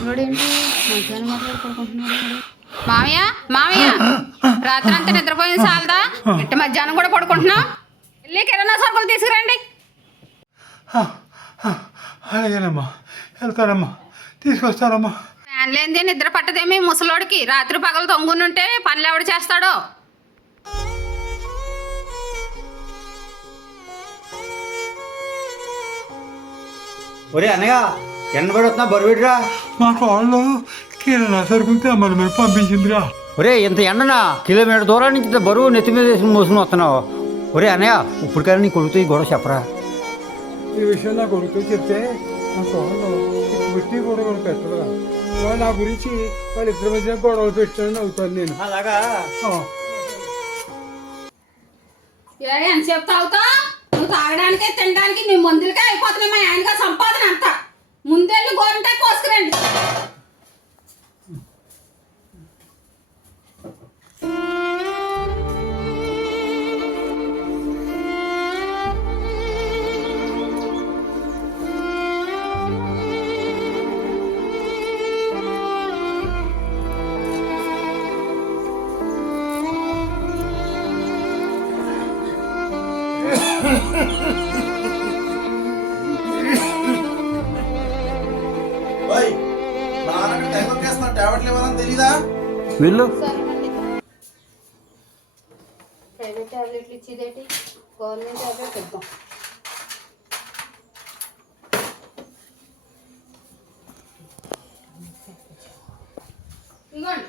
ముసలోడేంటి మధ్యాహ్నం మాట్లాడుకుంటున్నాడు. మామయ్య మామయ్య రాత్రి అంతా నిద్రపోయింది చాలదా? ఇట్ట మధ్యాహ్నం కూడా పడుకుంటున్నావు. వెళ్ళి కిరాణా సరుకులు తీసుకురండి. అలాగేనమ్మా, వెళ్తానమ్మా, తీసుకొస్తానమ్మా. ఫ్యాన్ లేనిదే నిద్ర పట్టదేమి ముసలోడికి. రాత్రి పగలు తొంగునుంటే పనులు ఎవడు చేస్తాడో. ఒరే అన్నయ్య ఎండబడి వస్తున్నా బరువుడిరా. మా కాళ్ళు కిరాణా సరుకులు తెమ్మని మీరు పంపించిందిరా. ఒరే ఇంత ఎండనా, కిలోమీటర్ దూరం నుంచి ఇంత బరువు నెత్తి మీద వేసుకుని మోసుకుని వస్తున్నావు. ఒరే అన్నయ్య ఇప్పటికైనా నీ కొడుకుతో ఈ గొడవ చెప్పరా. ఈ విషయం నా కొడుకుతో చెప్తే నా కాళ్ళు పెట్టి కూడా పెట్టదురా. వాళ్ళు నా గురించి వాళ్ళిద్దరి మధ్య గొడవలు పెట్టాలని అవుతాను నేను. అలాగా ఎంతసేపు తాగుతావు? నువ్వు తాగడానికి తినడానికి నీ మందులకే అయిపోతున్నాయి. మా ఆయనగా సంపాదన అంతా. ముందెళ్ళి గోరంటే కోసుకురండి. వీళ్ళు ప్రైవేట్ టాబ్లెట్లు ఇచ్చేదేటి, గవర్నమెంట్ టాబ్లెట్ ఇద్దాం. ఇదిగోండి.